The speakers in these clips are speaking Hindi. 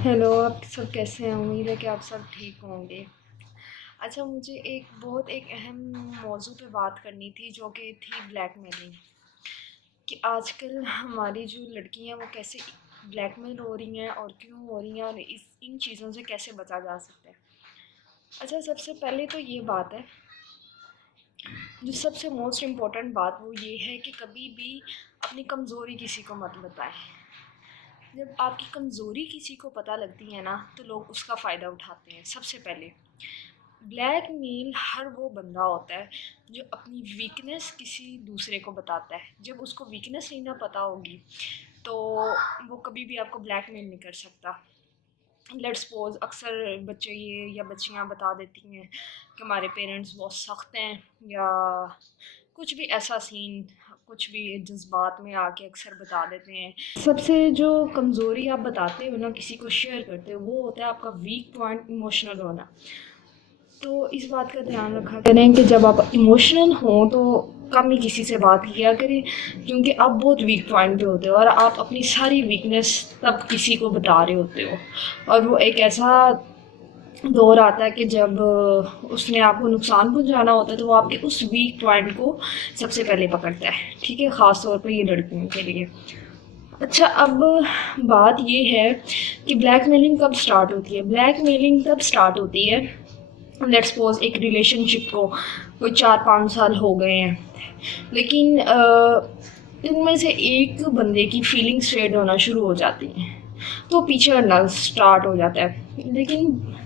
हेलो, आप सब कैसे हैं? उम्मीद है कि आप सब ठीक होंगे। अच्छा, मुझे एक अहम मौज़ू पे बात करनी थी, जो कि थी ब्लैकमेलिंग। कि आजकल हमारी जो लड़कियां वो कैसे ब्लैकमेल हो रही हैं और क्यों हो रही हैं, और इन चीज़ों से कैसे बचा जा सकता है। अच्छा, सबसे पहले तो ये बात है, जो सबसे मोस्ट इम्पॉर्टेंट बात वो ये है कि कभी भी अपनी कमज़ोरी किसी को मत बताएं। जब आपकी कमज़ोरी किसी को पता लगती है ना, तो लोग उसका फ़ायदा उठाते हैं। सबसे पहले ब्लैकमेल हर वो बंदा होता है जो अपनी वीकनेस किसी दूसरे को बताता है। जब उसको वीकनेस नहीं ना पता होगी, तो वो कभी भी आपको ब्लैकमेल नहीं कर सकता। लेट्स सपोज अक्सर बच्चे ये या बच्चियां बता देती हैं कि हमारे पेरेंट्स बहुत सख्त हैं, या कुछ भी ऐसा सीन, कुछ भी जज्बात में आके अक्सर बता देते हैं। सबसे जो कमज़ोरी आप बताते हो ना, किसी को शेयर करते हो, वो होता है आपका वीक पॉइंट, इमोशनल होना। तो इस बात का ध्यान रखा करें कि जब आप इमोशनल हों तो कम ही किसी से बात किया करें, क्योंकि आप बहुत वीक पॉइंट पे होते हो और आप अपनी सारी वीकनेस तब किसी को बता रहे होते हो। और वो एक ऐसा दौर आता है कि जब उसने आपको नुकसान पहुंचाना होता है, तो वो आपके उस वीक पॉइंट को सबसे पहले पकड़ता है। ठीक है, ख़ास तौर पे ये लड़कियों के लिए। अच्छा, अब बात ये है कि ब्लैकमेलिंग कब स्टार्ट होती है। ब्लैकमेलिंग तब स्टार्ट होती है, लेट्स सपोज एक रिलेशनशिप को कोई 4-5 साल हो गए हैं, लेकिन इनमें से एक बंदे की फीलिंग्स फेड होना शुरू हो जाती हैं, तो पीछे हटना स्टार्ट हो जाता है। लेकिन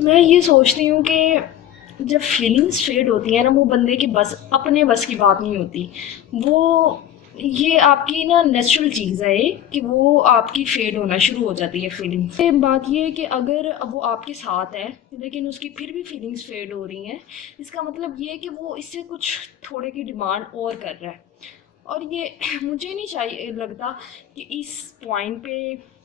मैं ये सोचती हूँ कि जब फीलिंग्स फेड होती हैं ना, वो बंदे की बस अपने बस की बात नहीं होती। वो ये आपकी ना नेचुरल चीज़ है ये, कि वो आपकी फेड होना शुरू हो जाती है फीलिंग्स। ये बात ये है कि अगर अब वो आपके साथ है लेकिन उसकी फिर भी फीलिंग्स फेड हो रही हैं, इसका मतलब ये है कि वो इससे कुछ थोड़े की डिमांड और कर रहा है। और ये मुझे नहीं चाहिए लगता कि इस पॉइंट पे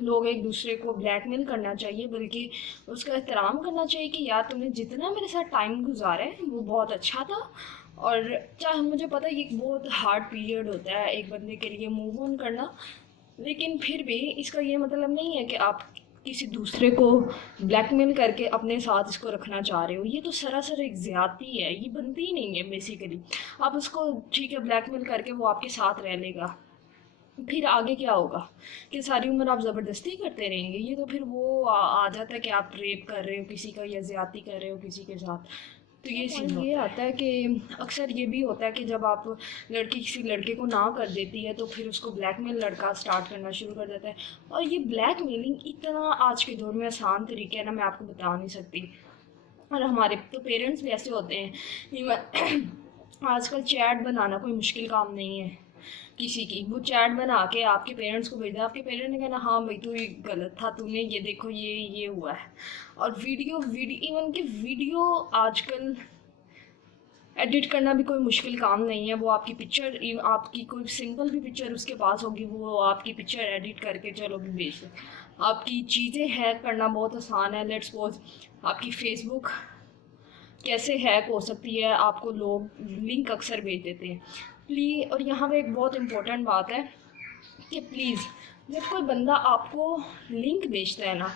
लोग एक दूसरे को ब्लैकमेल करना चाहिए, बल्कि उसका एहतराम करना चाहिए कि यार तुमने जितना मेरे साथ टाइम गुजारा है वो बहुत अच्छा था। और चाहे मुझे पता है ये एक बहुत हार्ड पीरियड होता है एक बंदे के लिए मूव ऑन करना, लेकिन फिर भी इसका ये मतलब नहीं है कि आप किसी दूसरे को ब्लैकमेल करके अपने साथ इसको रखना चाह रहे हो। ये तो सरासर एक ज़्यादती है, ये बनती ही नहीं है बेसिकली। आप उसको ठीक है ब्लैकमेल करके वो आपके साथ रह लेगा, फिर आगे क्या होगा? कि सारी उम्र आप ज़बरदस्ती करते रहेंगे? ये तो फिर वो आ जाता है कि आप रेप कर रहे हो किसी का या ज़्यादती कर रहे हो किसी के साथ। तो ये सीन ये आता है कि अक्सर ये भी होता है कि जब आप लड़की किसी लड़के को ना कर देती है, तो फिर उसको ब्लैकमेल लड़का स्टार्ट करना शुरू कर देता है। और ये ब्लैकमेलिंग इतना आज के दौर में आसान तरीका है ना, मैं आपको बता नहीं सकती। और हमारे तो पेरेंट्स भी ऐसे होते हैं। इवन आजकल चैट बनाना कोई मुश्किल काम नहीं है किसी की। वो चैट बना के आपके पेरेंट्स को भेजा, आपके पेरेंट्स ने कहना हाँ भाई तू ये गलत था, तूने ये देखो ये हुआ है। और वीडियो वीडियो इवन कि वीडियो आजकल एडिट करना भी कोई मुश्किल काम नहीं है। वो आपकी पिक्चर, आपकी कोई सिंपल भी पिक्चर उसके पास होगी, वो आपकी पिक्चर एडिट करके चलो भी भेज दे। आपकी चीज़ें हैक करना बहुत आसान है। लेट्स सपोज आपकी फेसबुक कैसे हैक हो सकती है, आपको लोग लिंक अक्सर भेज देते हैं। प्लीज़, और यहाँ पे एक बहुत इम्पोर्टेंट बात है कि प्लीज़ जब कोई बंदा आपको लिंक भेजता है ना,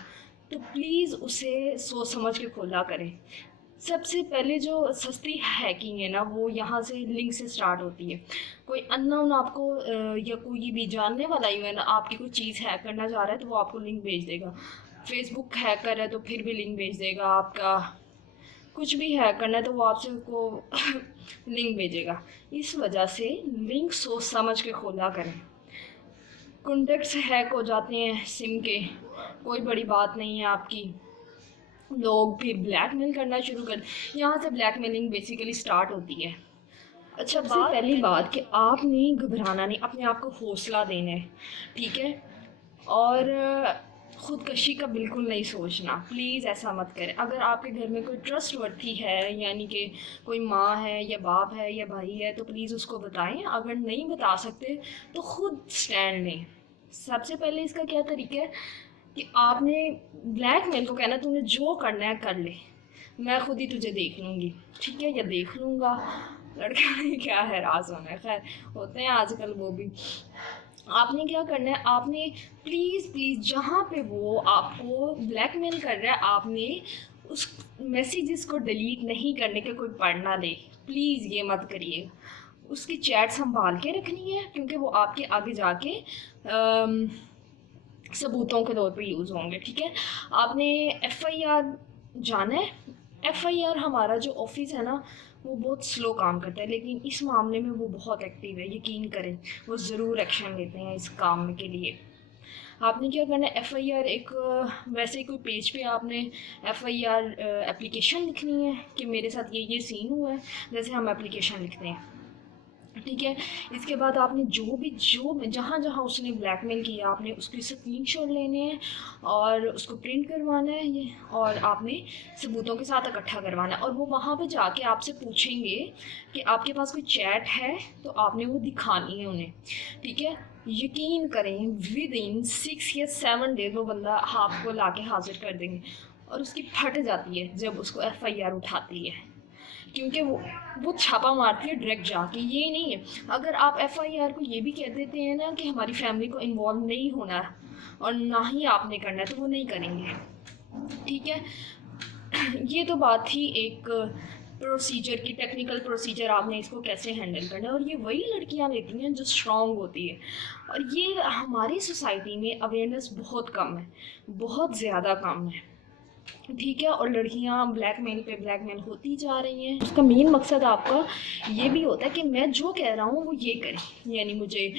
तो प्लीज़ उसे सोच समझ के खोला करें। सबसे पहले जो सस्ती हैकिंग है ना, वो यहाँ से लिंक से स्टार्ट होती है। कोई अननोन आपको या कोई भी जानने वाला इवन आपकी कोई चीज़ हैक करना चाह रहा है, तो वो आपको लिंक भेज देगा। फेसबुक हैकर है तो फिर भी लिंक भेज देगा। आपका कुछ भी हैक करना है तो वो आपसे को लिंक भेजेगा। इस वजह से लिंक सोच समझ के खोला करें। कॉन्टेक्ट्स हैक हो जाते हैं सिम के, कोई बड़ी बात नहीं है आपकी। लोग फिर ब्लैकमेल करना शुरू कर, यहाँ से ब्लैकमेलिंग बेसिकली स्टार्ट होती है। अच्छा, सबसे पहली बात कि आपने घबराना नहीं, अपने आप को हौसला देना है। ठीक है, और खुदकशी का बिल्कुल नहीं सोचना। प्लीज़ ऐसा मत करें। अगर आपके घर में कोई ट्रस्टवर्थी है, यानी कि कोई माँ है या बाप है या भाई है, तो प्लीज़ उसको बताएं। अगर नहीं बता सकते तो खुद स्टैंड लें। सबसे पहले इसका क्या तरीका है कि आपने ब्लैकमेल को कहना तूने जो करना है कर ले, मैं खुद ही तुझे देख लूँगी। ठीक है, या देख लूँगा, लड़का नहीं क्या है, राज होना है, खैर होते हैं आजकल वो भी। आपने क्या करना है, आपने प्लीज़ प्लीज़ जहाँ पे वो आपको ब्लैकमेल कर रहा है, आपने उस मैसेजेस को डिलीट नहीं करने के, कोई पढ़ ना दे, प्लीज़ ये मत करिए। उसकी चैट संभाल के रखनी है, क्योंकि वो आपके आगे जाके सबूतों के तौर पे यूज़ होंगे, ठीक है। आपने एफआईआर जाना है। एफआईआर हमारा जो ऑफिस है ना, वो बहुत स्लो काम करता है, लेकिन इस मामले में वो बहुत एक्टिव है, यकीन करें। वो ज़रूर एक्शन लेते हैं इस काम के लिए। आपने क्या करना है, एफआईआर एक वैसे कोई पेज पे आपने एफआईआर एप्लीकेशन लिखनी है कि मेरे साथ ये सीन हुआ है, जैसे हम एप्लीकेशन लिखते हैं, ठीक है। इसके बाद आपने जो जहाँ जहाँ उसने ब्लैकमेल किया, आपने उसके स्क्रीनशॉट लेने हैं और उसको प्रिंट करवाना है ये, और आपने सबूतों के साथ इकट्ठा करवाना है। और वो वहाँ पे जाके आपसे पूछेंगे कि आपके पास कोई चैट है, तो आपने वो दिखानी है उन्हें, ठीक है। यकीन करें, विद इन 6 या 7 डेज वो बंदा आपको ला के हाजिर कर देंगे। और उसकी फट जाती है जब उसको एफआईआर उठाती है, क्योंकि वो छापा मारती है डायरेक्ट जाके, ये नहीं है। अगर आप एफआईआर को ये भी कह देते हैं ना कि हमारी फैमिली को इन्वॉल्व नहीं होना और ना ही आपने करना है, तो वो नहीं करेंगे, ठीक है। ये तो बात थी एक प्रोसीजर की, टेक्निकल प्रोसीजर, आपने इसको कैसे हैंडल करना है। और ये वही लड़कियां लेती हैं जो स्ट्रांग होती है, और ये हमारी सोसाइटी में अवेयरनेस बहुत कम है, बहुत ज़्यादा कम है, ठीक है। और लड़कियां ब्लैकमेल पे ब्लैकमेल होती जा रही हैं। उसका मेन मकसद आपका ये भी होता है कि मैं जो कह रहा हूँ वो ये करें, यानी मुझे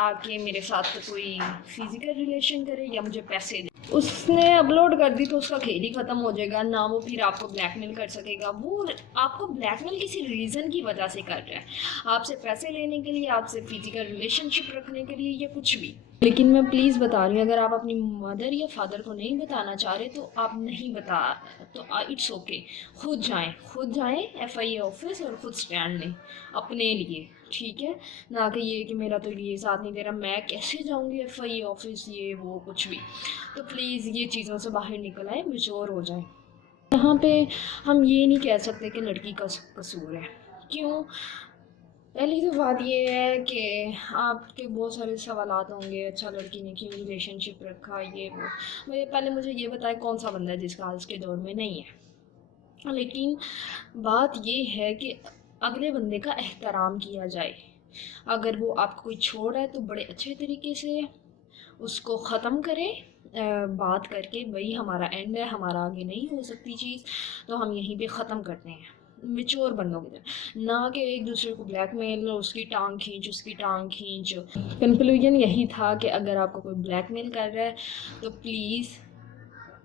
आके मेरे साथ कोई फिजिकल रिलेशन करे या मुझे पैसे दे। उसने अपलोड कर दी तो उसका खेल ही ख़त्म हो जाएगा ना, वो फिर आपको ब्लैकमेल कर सकेगा। वो आपको ब्लैकमेल किसी रीज़न की वजह से कर रहा है, आपसे पैसे लेने के लिए, आपसे फिजिकल रिलेशनशिप रखने के लिए, या कुछ भी। लेकिन मैं प्लीज़ बता रही हूँ, अगर आप अपनी मदर या फादर को नहीं बताना चाह रहे तो आप नहीं बता, तो इट्स ओके। खुद जाएं एफआईए ऑफिस और खुद स्टैंड लें अपने लिए, ठीक है। ना कि ये कि मेरा तो ये साथ नहीं दे रहा, मैं कैसे जाऊँगी एफआईए ऑफिस, ये वो कुछ भी। तो प्लीज़ ये चीज़ों से बाहर निकल आए, मैच्योर हो जाए। यहाँ पे हम ये नहीं कह सकते कि लड़की का कसूर है। क्यों? पहली तो बात ये है कि आपके बहुत सारे सवालात होंगे, अच्छा लड़की ने क्यों रिलेशनशिप रखा, ये वो। मुझे ये बताए कौन सा बंदा है जिसका आज के दौर में नहीं है। लेकिन बात ये है कि अगले बंदे का एहतराम किया जाए। अगर वो आपको कोई छोड़ रहा है तो बड़े अच्छे तरीके से उसको ख़त्म करें, बात करके भाई हमारा एंड है, हमारा आगे नहीं हो सकती चीज़, तो हम यहीं पे ख़त्म करते हैं, मेच्योर बंदों की तरह, ना कि एक दूसरे को ब्लैकमेल, उसकी टांग खींच। कंक्लूजन यही था कि अगर आपको कोई ब्लैकमेल कर रहा है तो प्लीज़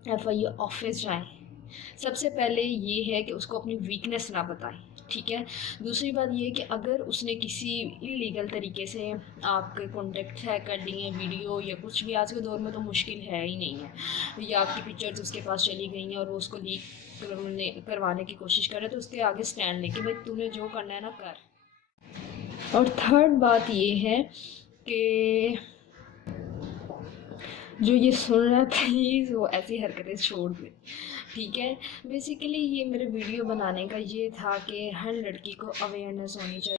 एफआईए ऑफिस जाएं। सबसे पहले ये है कि उसको अपनी वीकनेस ना बताएं, ठीक है। दूसरी बात ये है कि अगर उसने किसी इलीगल तरीके से आपके कॉन्टेक्ट हैक कर दिए हैं, वीडियो या कुछ भी, आज के दौर में तो मुश्किल है ही नहीं है, या आपकी पिक्चर्स उसके पास चली गई हैं और वो उसको लीक करवाने की कोशिश कर रहे हैं, तो उसके आगे स्टैंड लेके भाई तूने जो करना है ना कर। और थर्ड बात ये है कि जो ये सुन रहा है प्लीज़ वो ऐसी हरकतें छोड़ दे, ठीक है। बेसिकली ये मेरे वीडियो बनाने का ये था कि हर लड़की को अवेयरनेस होनी चाहिए।